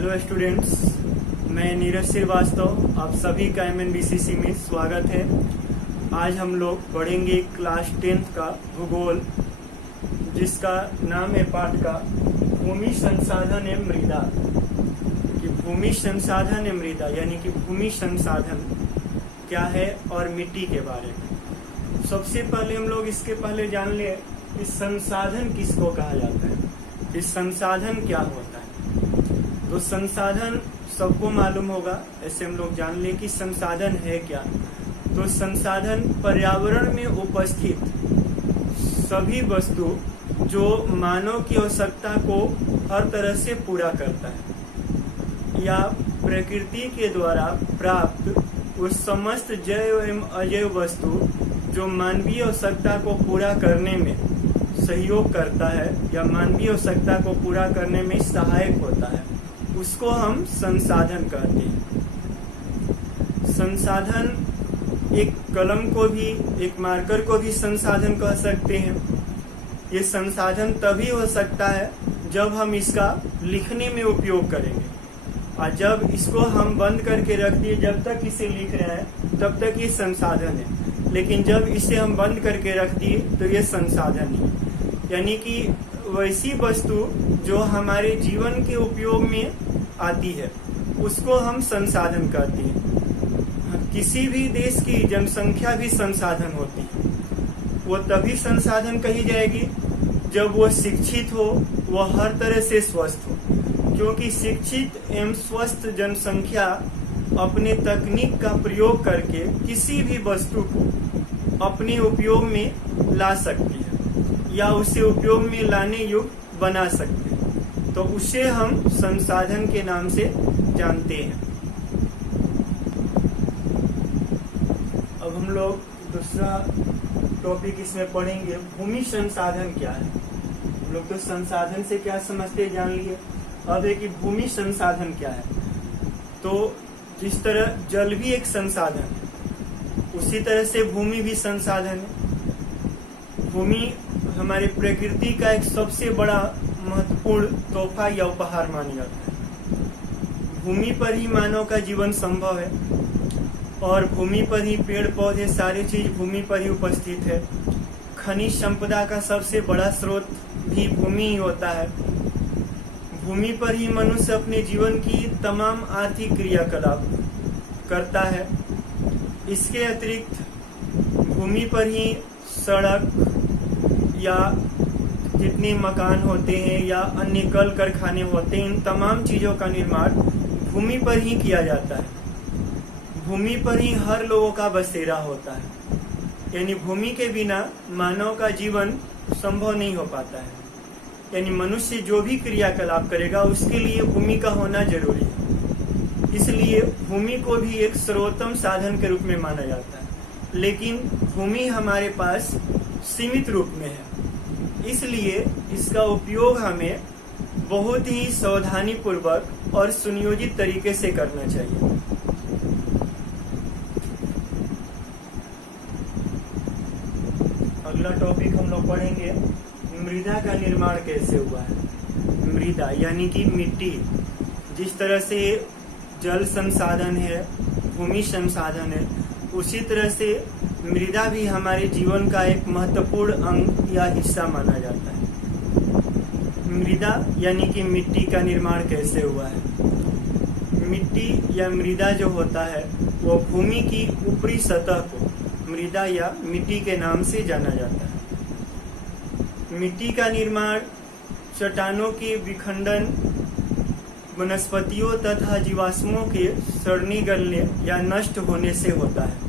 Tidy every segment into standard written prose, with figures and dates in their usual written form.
Hello students, मैं नीरज श्रीवास्तव, आप सभी का MNBCC में स्वागत है। आज हम लोग पढ़ेंगे क्लास 10th का भूगोल, जिसका नाम है पाठ का भूमि संसाधन एवं मृदा। कि भूमि संसाधन एवं मृदा यानी कि भूमि संसाधन क्या है और मिट्टी के बारे में। सबसे पहले हम लोग इसके पहले जान ले कि संसाधन किसको कहा जाता है, कि संसाधन क्या होता है। तो संसाधन सबको मालूम होगा, ऐसे हम लोग जान ले कि संसाधन है क्या। तो संसाधन पर्यावरण में उपस्थित सभी वस्तु जो मानव की आवश्यकता को हर तरह से पूरा करता है या प्रकृति के द्वारा प्राप्त उस समस्त जैव एवं अजैव वस्तु जो मानवीय आवश्यकता को पूरा करने में सहयोग करता है या मानवीय आवश्यकता को पूरा करने में सहायक होता है, उसको हम संसाधन कहते हैं। संसाधन एक कलम को भी, एक मार्कर को भी संसाधन कह सकते हैं। ये संसाधन तभी हो सकता है जब हम इसका लिखने में उपयोग करेंगे, और जब इसको हम बंद करके रख दिए, जब तक इसे लिख रहे हैं तब तक ये संसाधन है, लेकिन जब इसे हम बंद करके रख दिए तो ये संसाधन है। यानी कि वैसी वस्तु जो हमारे जीवन के उपयोग में आती है उसको हम संसाधन कहते हैं। किसी भी देश की जनसंख्या भी संसाधन होती है। वो तभी संसाधन कही जाएगी जब वो शिक्षित हो, वो हर तरह से स्वस्थ हो, क्योंकि शिक्षित एवं स्वस्थ जनसंख्या अपने तकनीक का प्रयोग करके किसी भी वस्तु को अपने उपयोग में ला सकती है या उसे उपयोग में लाने योग्य बना सकते हैं। तो उसे हम संसाधन के नाम से जानते हैं। अब हम लोग दूसरा टॉपिक इसमें पढ़ेंगे, भूमि संसाधन क्या है। हम लोग तो संसाधन से क्या समझते हैं जान लिए, अब है कि भूमि संसाधन क्या है। तो जिस तरह जल भी एक संसाधन है, उसी तरह से भूमि भी संसाधन है। भूमि हमारे प्रकृति का एक सबसे बड़ा महत्वपूर्ण तोहफा या उपहार माना जाता है। भूमि पर ही मानव का जीवन संभव है और भूमि पर ही पेड़ पौधे सारी चीज भूमि पर ही उपस्थित है। खनिज संपदा का सबसे बड़ा स्रोत भी भूमि ही होता है। भूमि पर ही मनुष्य अपने जीवन की तमाम आर्थिक क्रियाकलाप करता है। इसके अतिरिक्त भूमि पर ही सड़क या जितने मकान होते हैं या अन्य कल कारखाने होते हैं, इन तमाम चीजों का निर्माण भूमि पर ही किया जाता है। भूमि पर ही हर लोगों का बसेरा होता है, यानी भूमि के बिना मानव का जीवन संभव नहीं हो पाता है। यानी मनुष्य जो भी क्रियाकलाप करेगा उसके लिए भूमि का होना जरूरी है। इसलिए भूमि को भी एक सर्वोत्तम साधन के रूप में माना जाता है, लेकिन भूमि हमारे पास सीमित रूप में है। इसलिए इसका उपयोग हमें बहुत ही सावधानी पूर्वक और सुनियोजित तरीके से करना चाहिए। अगला टॉपिक हम लोग पढ़ेंगे, मृदा का निर्माण कैसे हुआ है। मृदा यानी कि मिट्टी। जिस तरह से जल संसाधन है, भूमि संसाधन है, उसी तरह से मृदा भी हमारे जीवन का एक महत्वपूर्ण अंग या हिस्सा माना जाता है। मृदा यानी कि मिट्टी का निर्माण कैसे हुआ है। मिट्टी या मृदा जो होता है वो भूमि की ऊपरी सतह को मृदा या मिट्टी के नाम से जाना जाता है। मिट्टी का निर्माण चट्टानों के विखंडन, वनस्पतियों तथा जीवाश्मों के सड़ने गलने या नष्ट होने से होता है।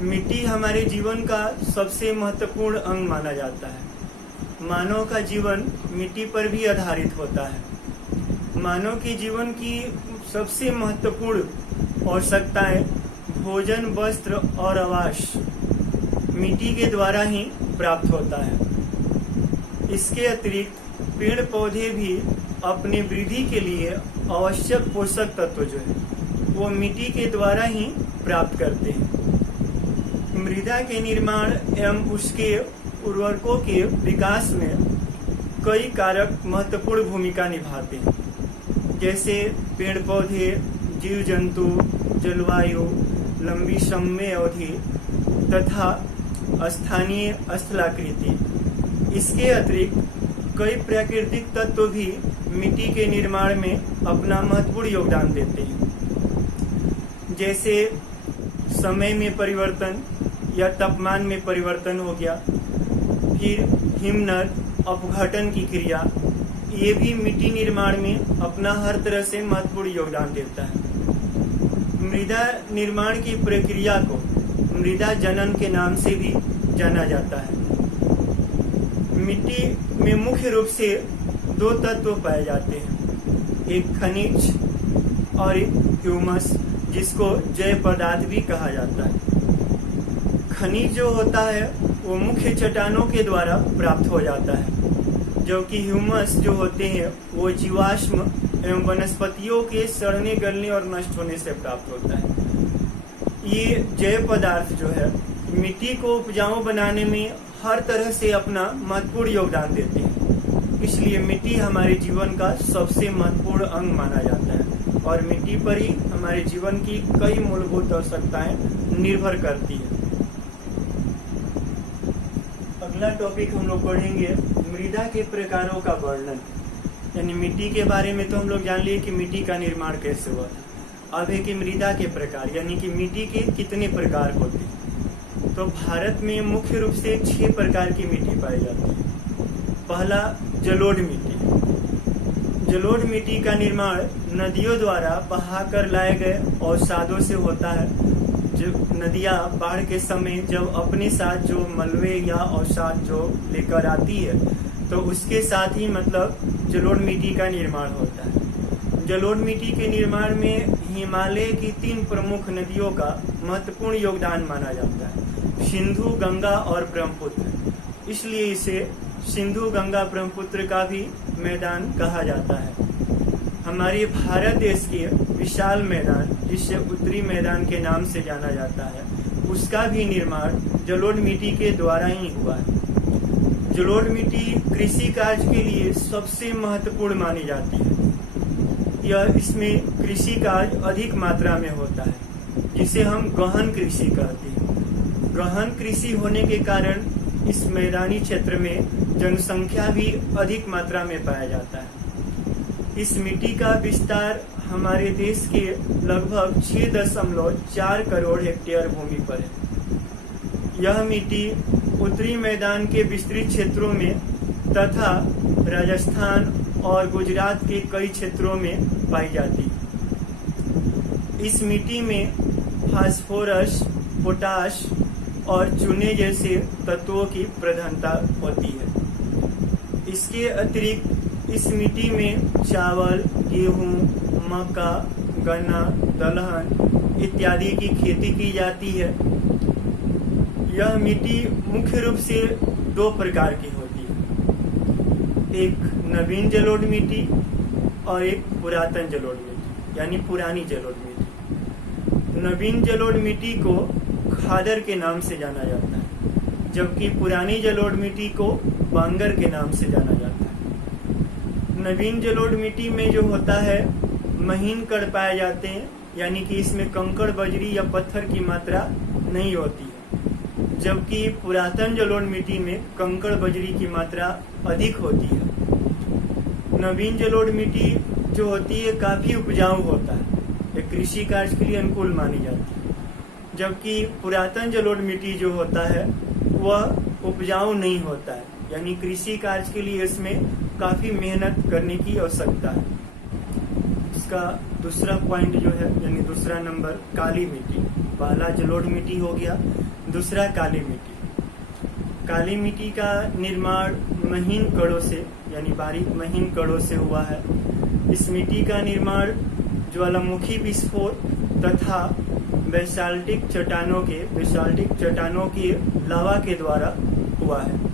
मिट्टी हमारे जीवन का सबसे महत्वपूर्ण अंग माना जाता है। मानव का जीवन मिट्टी पर भी आधारित होता है। मानव के जीवन की सबसे महत्वपूर्ण आवश्यकताएं भोजन, वस्त्र और आवास मिट्टी के द्वारा ही प्राप्त होता है। इसके अतिरिक्त पेड़ पौधे भी अपने वृद्धि के लिए आवश्यक पोषक तत्व जो है वो मिट्टी के द्वारा ही प्राप्त करते हैं। मृदा के निर्माण एवं उसके उर्वरकों के विकास में कई कारक महत्वपूर्ण भूमिका निभाते हैं। जैसे पेड़ पौधे, जीव जंतु, जलवायु, लंबी समय अवधि तथा स्थानीय स्थलाकृति। इसके अतिरिक्त कई प्राकृतिक तत्व भी मिट्टी के निर्माण में अपना महत्वपूर्ण योगदान देते हैं। जैसे समय में परिवर्तन या तापमान में परिवर्तन हो गया, फिर हिमनद अपघटन की क्रिया, ये भी मिट्टी निर्माण में अपना हर तरह से महत्वपूर्ण योगदान देता है। मृदा निर्माण की प्रक्रिया को मृदा जनन के नाम से भी जाना जाता है। मिट्टी में मुख्य रूप से दो तत्व पाए जाते हैं, एक खनिज और एक ह्यूमस, जिसको जैव पदार्थ भी कहा जाता है। खनिज जो होता है वो मुख्य चट्टानों के द्वारा प्राप्त हो जाता है, जबकि ह्यूमस जो होते हैं वो जीवाश्म एवं वनस्पतियों के सड़ने गलने और नष्ट होने से प्राप्त होता है। ये जैव पदार्थ जो है मिट्टी को उपजाऊ बनाने में हर तरह से अपना महत्वपूर्ण योगदान देते हैं। इसलिए मिट्टी हमारे जीवन का सबसे महत्वपूर्ण अंग माना जाता है और मिट्टी पर ही हमारे जीवन की कई मूलभूत आवश्यकताएं निर्भर करती है। अगला टॉपिक हम लोग पढ़ेंगे मृदा के प्रकारों का वर्णन। यानी मिट्टी के बारे में तो हम लोग जान लिए कि मिट्टी का निर्माण कैसे हुआ था। अब है कि मृदा के प्रकार, यानी कि मिट्टी के कितने प्रकार होते हैं। तो भारत में मुख्य रूप से 6 प्रकार की मिट्टी पाई जाती है। पहला, जलोढ़ मिट्टी। जलोढ़ मिट्टी का निर्माण नदियों द्वारा बहाकर लाए गए अवसादों से होता है। जब नदियां बाढ़ के समय जब अपने साथ जो मलबे या अवसाद जो लेकर आती है तो उसके साथ ही मतलब जलोढ़ मिट्टी का निर्माण होता है। जलोढ़ मिट्टी के निर्माण में हिमालय की 3 प्रमुख नदियों का महत्वपूर्ण योगदान माना जाता है, सिंधु, गंगा और ब्रह्मपुत्र। इसलिए इसे सिंधु गंगा ब्रह्मपुत्र का भी मैदान कहा जाता है। हमारे भारत देश के विशाल मैदान, जिसे उत्तरी मैदान के नाम से जाना जाता है, उसका भी निर्माण जलोढ़ मिट्टी के द्वारा ही हुआ है। जलोढ़ मिट्टी कृषि कार्य के लिए सबसे महत्वपूर्ण मानी जाती है। इसमें कृषि कार्य अधिक मात्रा में होता है, जिसे हम गहन कृषि कहते हैं। गहन कृषि होने के कारण इस मैदानी क्षेत्र में जनसंख्या भी अधिक मात्रा में पाया जाता है। इस मिट्टी का विस्तार हमारे देश के लगभग 6.4 करोड़ हेक्टेयर भूमि पर है। यह मिट्टी उत्तरी मैदान के विस्तृत क्षेत्रों में तथा राजस्थान और गुजरात के कई क्षेत्रों में पाई जाती है। इस मिट्टी में फास्फोरस, पोटाश और चूने जैसे तत्वों की प्रधानता होती है। इसके अतिरिक्त इस मिट्टी में चावल, गेहूं, मक्का, गन्ना, दलहन इत्यादि की खेती की जाती है। यह मिट्टी मुख्य रूप से 2 प्रकार की होती है, एक नवीन जलोढ़ मिट्टी और एक पुरातन जलोढ़ मिट्टी, यानी पुरानी जलोढ़ मिट्टी। नवीन जलोढ़ मिट्टी को खादर के नाम से जाना जाता है, जबकि पुरानी जलोढ़ मिट्टी को बांगर के नाम से जाना जाता है। नवीन जलोढ़ मिट्टी में जो होता है महीन कण पाए जाते हैं, यानी कि इसमें कंकड़, बजरी या पत्थर की मात्रा नहीं होती है, जबकि पुरातन जलोढ़ मिट्टी में कंकड़, बजरी की मात्रा अधिक होती है। नवीन जलोढ़ मिट्टी जो होती है काफी उपजाऊ होता है, ये कृषि कार्य के लिए अनुकूल मानी जाती है, जबकि पुरातन जलोढ़ मिट्टी जो होता है वह उपजाऊ नहीं होता है, यानी कृषि कार्य के लिए इसमें काफी मेहनत करने की आवश्यकता है। इसका दूसरा पॉइंट जो है, यानी दूसरा नंबर, काली मिट्टी। पहला जलोढ़ मिट्टी हो गया, दूसरा काली मिट्टी। काली मिट्टी का निर्माण महीन कणों से, यानी बारीक महीन कणों से हुआ है। इस मिट्टी का निर्माण ज्वालामुखी विस्फोट तथा बेसाल्टिक चट्टानों के लावा के द्वारा हुआ है।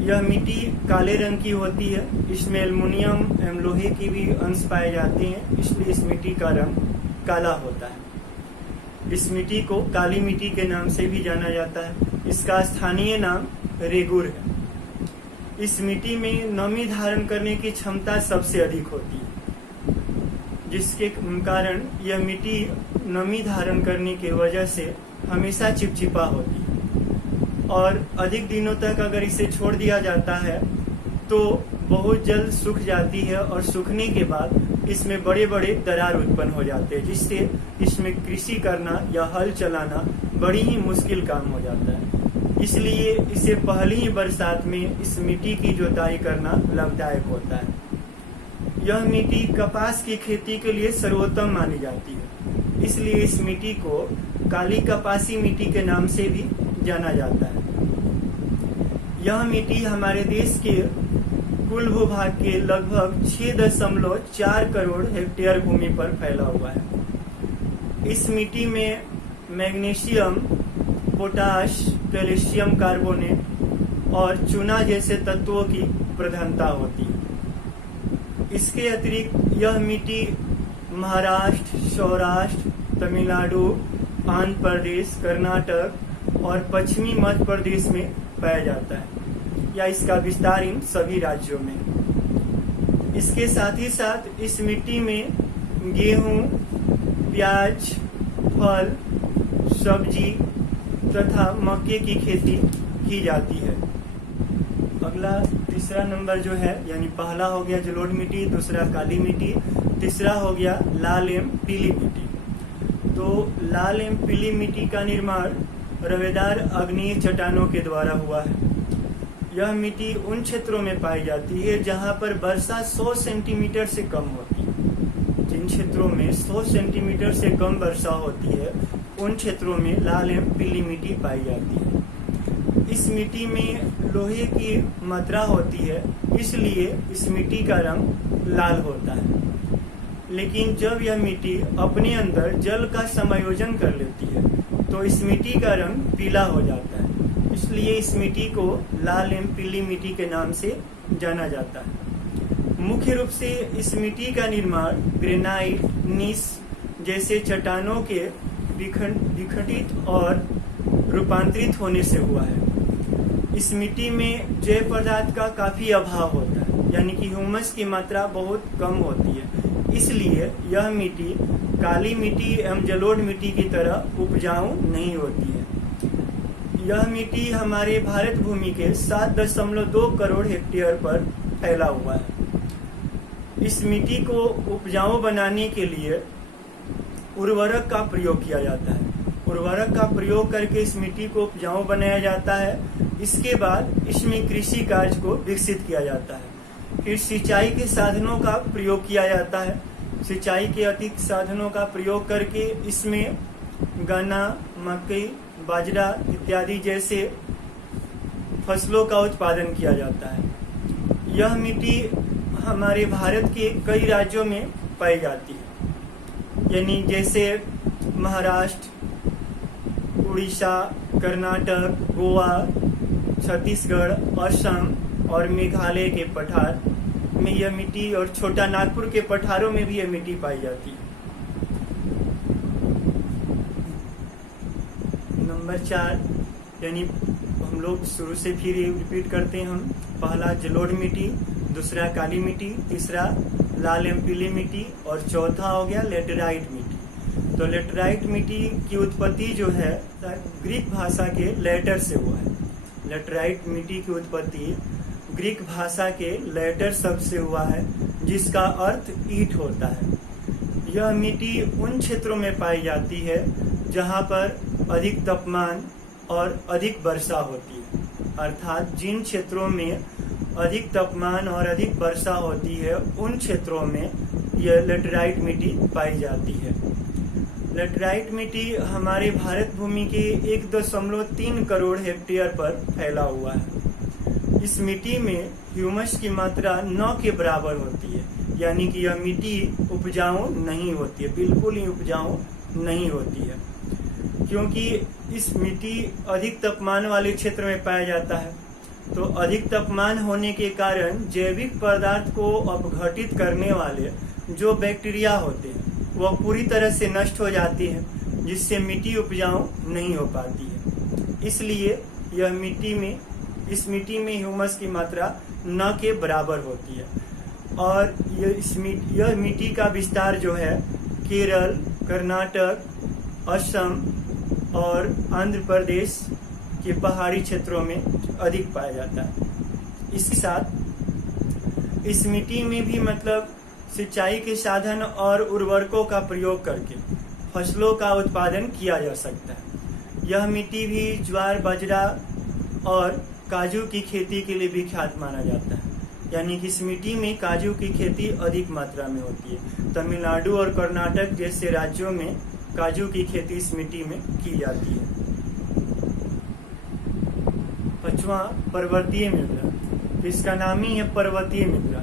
यह मिट्टी काले रंग की होती है। इसमें एल्युमिनियम एवं लोहे की भी अंश पाए जाते हैं, इसलिए इस मिट्टी का रंग काला होता है। इस मिट्टी को काली मिट्टी के नाम से भी जाना जाता है। इसका स्थानीय नाम रेगुर है। इस मिट्टी में नमी धारण करने की क्षमता सबसे अधिक होती है। जिसके कारण यह मिट्टी नमी धारण करने की वजह से हमेशा चिपचिपा होती है और अधिक दिनों तक अगर इसे छोड़ दिया जाता है तो बहुत जल्द सूख जाती है और सूखने के बाद इसमें बड़े बड़े दरार उत्पन्न हो जाते हैं, जिससे इसमें कृषि करना या हल चलाना बड़ी ही मुश्किल काम हो जाता है। इसलिए इसे पहली ही बरसात में इस मिट्टी की जुताई करना लाभदायक होता है। यह मिट्टी कपास की खेती के लिए सर्वोत्तम मानी जाती है, इसलिए इस मिट्टी को काली कपासी मिट्टी के नाम से भी जाना जाता है। यह मिट्टी हमारे देश के कुल भूभाग के लगभग 6.4 करोड़ हेक्टेयर भूमि पर फैला हुआ है। इस मिट्टी में मैग्नीशियम, पोटाश, कैल्शियम कार्बोनेट और चूना जैसे तत्वों की प्रधानता होती है। इसके अतिरिक्त यह मिट्टी महाराष्ट्र, सौराष्ट्र, तमिलनाडु, आंध्र प्रदेश, कर्नाटक और पश्चिमी मध्य प्रदेश में पाया जाता है या इसका विस्तार इन सभी राज्यों में। इसके साथ ही साथ इस मिट्टी में गेहूं, प्याज, फल, सब्जी तथा मक्के की खेती की जाती है। अगला तीसरा नंबर जो है, यानी पहला हो गया जलोढ़ मिट्टी, दूसरा काली मिट्टी, तीसरा हो गया लाल एवं पीली मिट्टी। तो लाल एवं पीली मिट्टी का निर्माण रवेदार आग्नेय चट्टानों के द्वारा हुआ है। यह मिट्टी उन क्षेत्रों में पाई जाती है जहां पर वर्षा 100 सेंटीमीटर से कम होती है। जिन क्षेत्रों में 100 सेंटीमीटर से कम वर्षा होती है उन क्षेत्रों में लाल एवं पीली मिट्टी पाई जाती है। इस मिट्टी में लोहे की मात्रा होती है, इसलिए इस मिट्टी का रंग लाल होता है। लेकिन जब यह मिट्टी अपने अंदर जल का समायोजन कर लेती है तो इस मिट्टी का रंग पीला हो जाता है। इसलिए इस मिट्टी को लाल एवं पीली मिट्टी के नाम से जाना जाता है। मुख्य रूप से इस मिट्टी का निर्माण ग्रेनाइट, नीस जैसे चट्टानों के विघटित और रूपांतरित होने से हुआ है। इस मिट्टी में जैव पदार्थ का काफी अभाव होता है, यानी कि ह्यूमस की मात्रा बहुत कम होती है। इसलिए यह मिट्टी काली मिट्टी एवं जलोढ़ मिट्टी की तरह उपजाऊ नहीं होती है। यह मिट्टी हमारे भारत भूमि के 7.2 करोड़ हेक्टेयर पर फैला हुआ है। इस मिट्टी को उपजाऊ बनाने के लिए उर्वरक का प्रयोग किया जाता है। उर्वरक का प्रयोग करके इस मिट्टी को उपजाऊ बनाया जाता है। इसके बाद इसमें कृषि कार्य को विकसित किया जाता है। फिर सिंचाई के साधनों का प्रयोग किया जाता है। सिंचाई के अधिक साधनों का प्रयोग करके इसमें गन्ना, मकई, बाजरा इत्यादि जैसे फसलों का उत्पादन किया जाता है। यह मिट्टी हमारे भारत के कई राज्यों में पाई जाती है, यानी जैसे महाराष्ट्र, उड़ीसा, कर्नाटक, गोवा, छत्तीसगढ़, असम और मेघालय के पठार में यह मिट्टी और छोटा नागपुर के पठारों में भी यह मिट्टी पाई जाती है। नंबर 4, यानी हम लोग शुरू से फिर रिपीट करते हैं। हम पहला जलोढ़ मिट्टी, दूसरा काली मिट्टी, तीसरा लाल एवं पीली मिट्टी और चौथा हो गया लेटेराइट मिट्टी। तो लेटेराइट मिट्टी की उत्पत्ति जो है ग्रीक भाषा के लेटर से हुआ है। लेटेराइट मिट्टी की उत्पत्ति ग्रीक भाषा के लेटर शब्द से हुआ है, जिसका अर्थ ईंट होता है। यह मिट्टी उन क्षेत्रों में पाई जाती है जहां पर अधिक तापमान और अधिक वर्षा होती है। अर्थात जिन क्षेत्रों में अधिक तापमान और अधिक वर्षा होती है उन क्षेत्रों में यह लेटेराइट मिट्टी पाई जाती है। लेटेराइट मिट्टी हमारे भारत भूमि के 1.3 करोड़ हेक्टेयर पर फैला हुआ है। इस मिट्टी में ह्यूमस की मात्रा 9 के बराबर होती है, यानी कि यह मिट्टी उपजाऊ नहीं होती है, बिल्कुल ही उपजाऊ नहीं होती है, क्योंकि इस मिट्टी अधिक तापमान वाले क्षेत्र में पाया जाता है। तो अधिक तापमान होने के कारण जैविक पदार्थ को अपघटित करने वाले जो बैक्टीरिया होते हैं वह पूरी तरह से नष्ट हो जाती है, जिससे मिट्टी उपजाऊ नहीं हो पाती है। इसलिए इस मिट्टी में ह्यूमस की मात्रा 9 के बराबर होती है। और यह मिट्टी का विस्तार जो है केरल, कर्नाटक, असम और आंध्र प्रदेश के पहाड़ी क्षेत्रों में अधिक पाया जाता है। इसके साथ इस मिट्टी में भी मतलब सिंचाई के साधन और उर्वरकों का प्रयोग करके फसलों का उत्पादन किया जा सकता है। यह मिट्टी भी ज्वार, बाजरा और काजू की खेती के लिए विख्यात माना जाता है, यानी कि इस मिट्टी में काजू की खेती अधिक मात्रा में होती है। तमिलनाडु और कर्नाटक जैसे राज्यों में काजू की खेती इस मिट्टी में की जाती है। पांचवा, पर्वतीय मृदा। इसका नाम ही है पर्वतीय मृदा।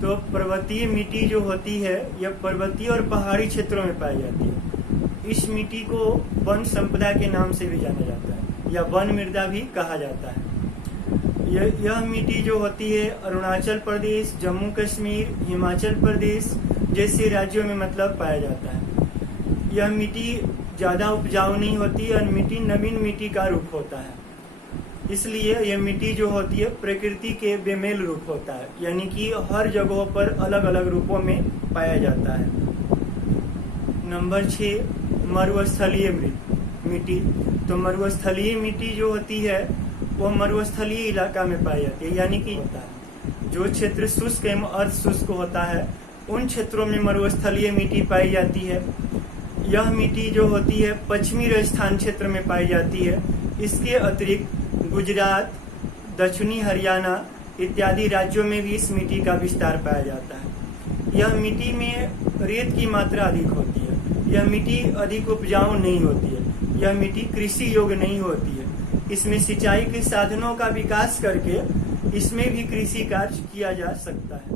तो पर्वतीय मिट्टी जो होती है यह पर्वतीय और पहाड़ी क्षेत्रों में पाई जाती है। इस मिट्टी को वन संपदा के नाम से भी जाना जाता है या वन मृदा भी कहा जाता है। यह मिट्टी जो होती है अरुणाचल प्रदेश, जम्मू कश्मीर, हिमाचल प्रदेश जैसे राज्यों में मतलब पाया जाता है। यह मिट्टी ज्यादा उपजाऊ नहीं होती और मिट्टी नवीन मिट्टी का रूप होता है, इसलिए यह मिट्टी जो होती है प्रकृति के बेमेल रूप होता है, यानी कि हर जगहों पर अलग अलग रूपों में पाया जाता है। नंबर 6, मरुस्थलीय मिट्टी। तो मरुस्थलीय मिट्टी जो होती है वो मरुस्थलीय इलाका में पाई जाती है, यानी कि होता है जो क्षेत्र शुष्क एवं अर्ध शुष्क होता है उन क्षेत्रों में मरुस्थलीय मिट्टी पाई जाती है। यह मिट्टी जो होती है पश्चिमी राजस्थान क्षेत्र में पाई जाती है। इसके अतिरिक्त गुजरात, दक्षिणी हरियाणा इत्यादि राज्यों में भी इस मिट्टी का विस्तार पाया जाता है। यह मिट्टी में रेत की मात्रा अधिक होती है। यह मिट्टी अधिक उपजाऊ नहीं होती है। यह मिट्टी कृषि योग्य नहीं होती है। इसमें सिंचाई के साधनों का विकास करके इसमें भी कृषि कार्य किया जा सकता है।